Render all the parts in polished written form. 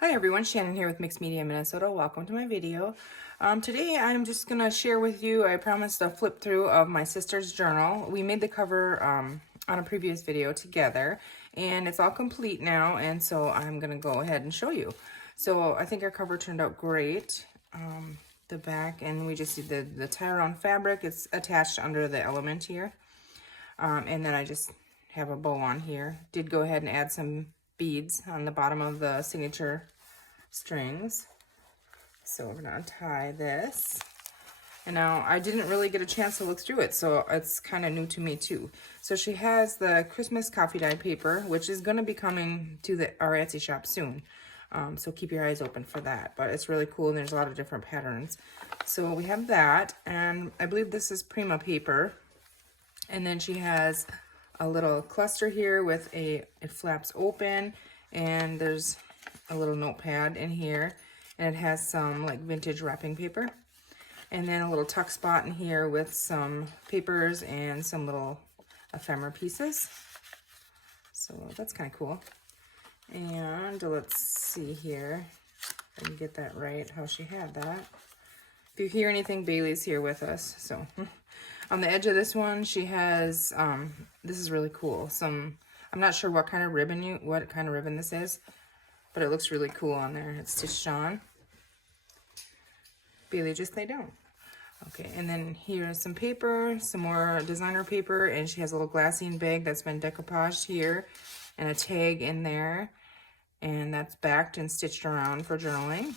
Hi everyone, Shannon here with Mixed Media Minnesota. Welcome to my video. Today I'm just going to share with you, I promised a flip through of my sister's journal. We made the cover on a previous video together and it's all complete now, and so I'm going to go ahead and show you. So I think our cover turned out great. The back, and we just did the tie-around fabric. It's attached under the element here. And then I just have a bow on here. Did go ahead and add some beads on the bottom of the signature strings. So we're gonna untie this. And now I didn't really get a chance to look through it, so it's kind of new to me too. So she has the Christmas coffee dye paper, which is gonna be coming to our Etsy shop soon. So keep your eyes open for that. But it's really cool, and there's a lot of different patterns. So we have that, and I believe this is Prima paper. And then she has a little cluster here with it flaps open, and there's a little notepad in here, and it has some like vintage wrapping paper, and then a little tuck spot in here with some papers and some little ephemera pieces. So that's kind of cool. And let's see here if I can get that right, how she had that. If you hear anything, Bailey's here with us. So on the edge of this one, she has, this is really cool. I'm not sure what kind of ribbon this is, but it looks really cool on there. It's stitched on. Bailey, just lay down. Okay, and then here's some paper, some more designer paper, and she has a little glassine bag that's been decoupaged here, and a tag in there, and that's backed and stitched around for journaling.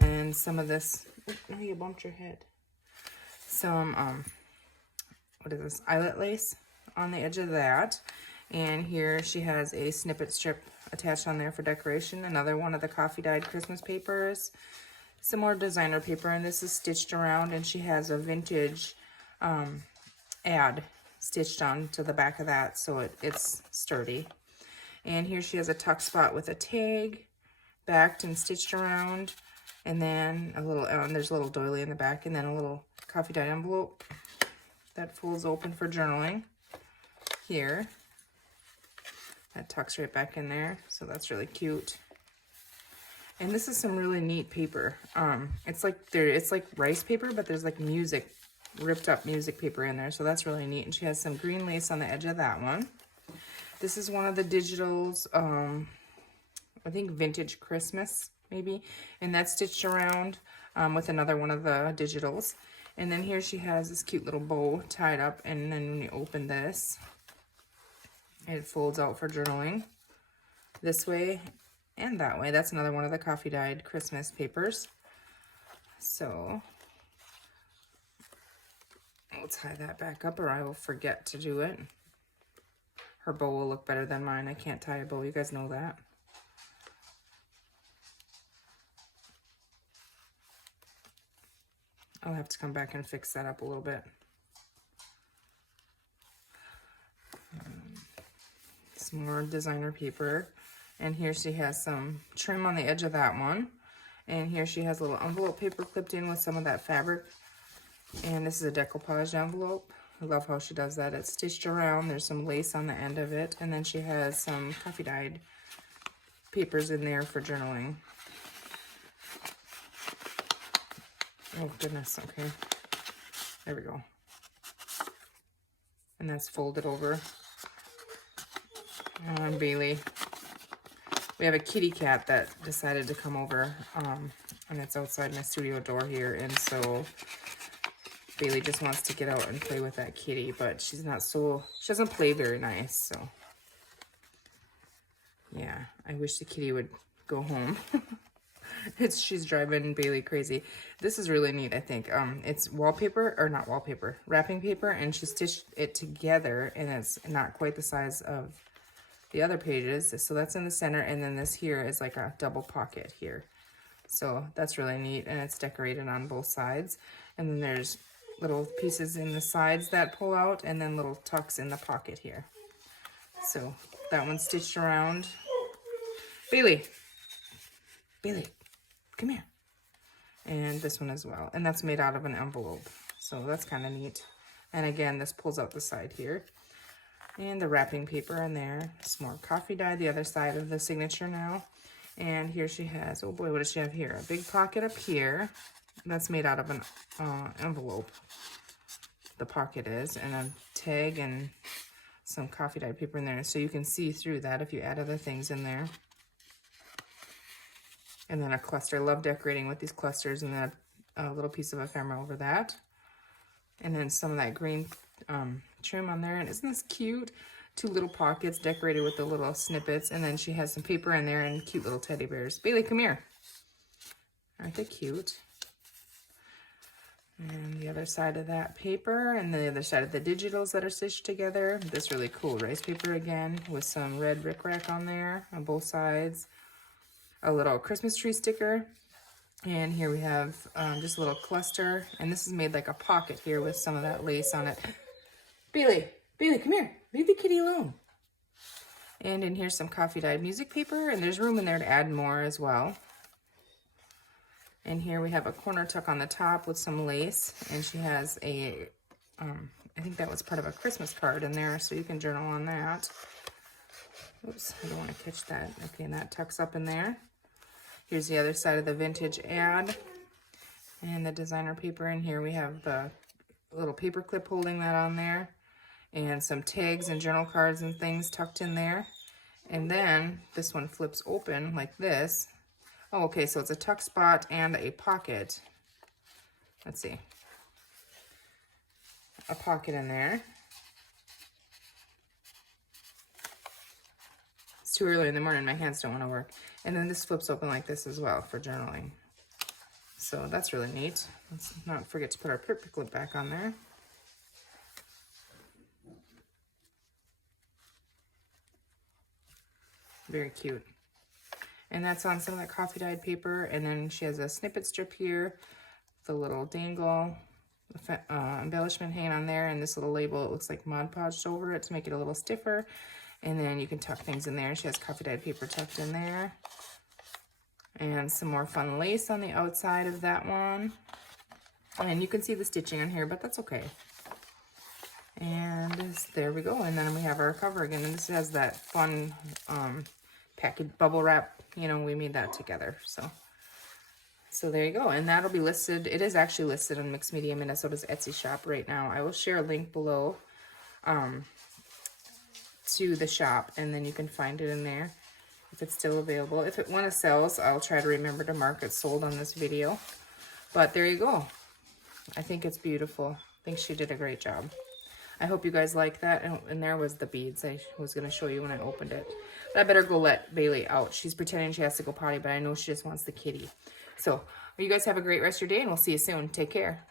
And some of this, oh, you bumped your head. Some, what is this, eyelet lace on the edge of that. And here she has a snippet strip attached on there for decoration. Another one of the coffee dyed Christmas papers. Some more designer paper, and this is stitched around, and she has a vintage ad stitched on to the back of that, so it's sturdy. And here she has a tuck spot with a tag backed and stitched around, and then a little, there's a little doily in the back, and then a little coffee dyed envelope that folds open for journaling here. That tucks right back in there, so that's really cute. And this is some really neat paper. It's like rice paper, but there's like ripped up music paper in there, so that's really neat. And she has some green lace on the edge of that one. This is one of the digitals, I think Vintage Christmas, maybe, and that's stitched around with another one of the digitals. And then here she has this cute little bow tied up, and then when you open this, it folds out for journaling this way and that way. That's another one of the coffee dyed Christmas papers. So I'll tie that back up, or I will forget to do it. Her bow will look better than mine. I can't tie a bow, you guys know that. I'll have to come back and fix that up a little bit. Some more designer paper. And here she has some trim on the edge of that one. And here she has a little envelope paper clipped in with some of that fabric. And this is a decoupage envelope. I love how she does that. It's stitched around. There's some lace on the end of it. And then she has some coffee dyed papers in there for journaling. Oh goodness, okay. There we go. And that's folded over. And Bailey. We have a kitty cat that decided to come over, and it's outside my studio door here, and so Bailey just wants to get out and play with that kitty, but she doesn't play very nice, so yeah, I wish the kitty would go home. She's driving Bailey crazy. This is really neat, I think. It's wrapping paper, and she stitched it together, and it's not quite the size of the other pages. So that's in the center, and then this here is like a double pocket here. So that's really neat, and it's decorated on both sides. And then there's little pieces in the sides that pull out, and then little tucks in the pocket here. So that one's stitched around. Bailey, come here. And this one as well. And that's made out of an envelope. So that's kind of neat. And again, this pulls out the side here. And the wrapping paper in there. Some more coffee dye, the other side of the signature now. And here she has, oh boy, what does she have here? A big pocket up here. That's made out of an envelope. The pocket is, and a tag and some coffee dyed paper in there, so you can see through that if you add other things in there. And then a cluster. I love decorating with these clusters, and then a little piece of ephemera over that. And then some of that green trim on there. And isn't this cute? 2 little pockets decorated with the little snippets. And then she has some paper in there and cute little teddy bears. Bailey, come here. Aren't they cute? And the other side of that paper, and the other side of the digitals that are stitched together. This really cool rice paper again with some red rickrack on there on both sides. A little Christmas tree sticker. And here we have just a little cluster. And this is made like a pocket here with some of that lace on it. Bailey, Bailey, come here. Leave the kitty alone. And in here's some coffee dyed music paper. And there's room in there to add more as well. And here we have a corner tuck on the top with some lace. And she has a, I think that was part of a Christmas card in there, so you can journal on that. Oops, I don't want to catch that. Okay, and that tucks up in there. Here's the other side of the vintage ad. And the designer paper in here. We have the little paper clip holding that on there. And some tags and journal cards and things tucked in there. And then this one flips open like this. Oh, okay, so it's a tuck spot and a pocket. Let's see. A pocket in there. It's too early in the morning, my hands don't want to work. And then this flips open like this as well for journaling. So that's really neat. Let's not forget to put our paper clip back on there. Very cute. And that's on some of that coffee dyed paper. And then she has a snippet strip here, the little dangle, embellishment hanging on there, and this little label, it looks like Mod Podged over it to make it a little stiffer. And then you can tuck things in there. She has coffee dyed paper tucked in there. And some more fun lace on the outside of that one. And you can see the stitching on here, but that's okay. And there we go. And then we have our cover again. And this has that fun package bubble wrap. You know, we made that together. So there you go. And that'll be listed. It is actually listed on Mixed Media Minnesota's Etsy shop right now. I will share a link below to the shop, and then you can find it in there if it's still available. If when it sells, I'll try to remember to mark it sold on this video. But there you go. I think it's beautiful. I think she did a great job. I hope you guys like that. And there was the beads I was going to show you when I opened it. But I better go let Bailey out. She's pretending she has to go potty, but I know she just wants the kitty. So you guys have a great rest of your day, and we'll see you soon. Take care.